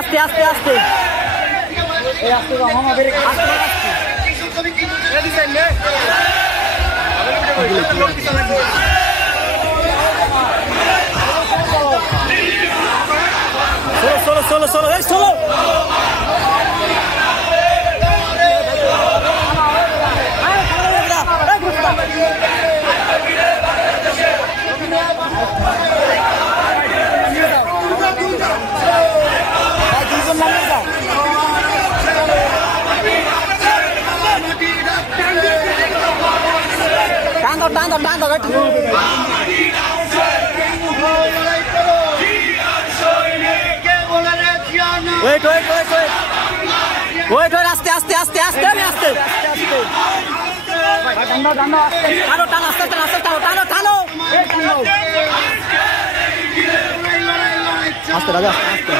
আস্তে আস্তে আস্তে solo solo solo solo tanto wait আস্তে আস্তে আস্তে আস্তে আমি আস্তে টানো টানো টানো আস্তে আস্তে টানো টানো টানো আস্তে রাজা আস্তে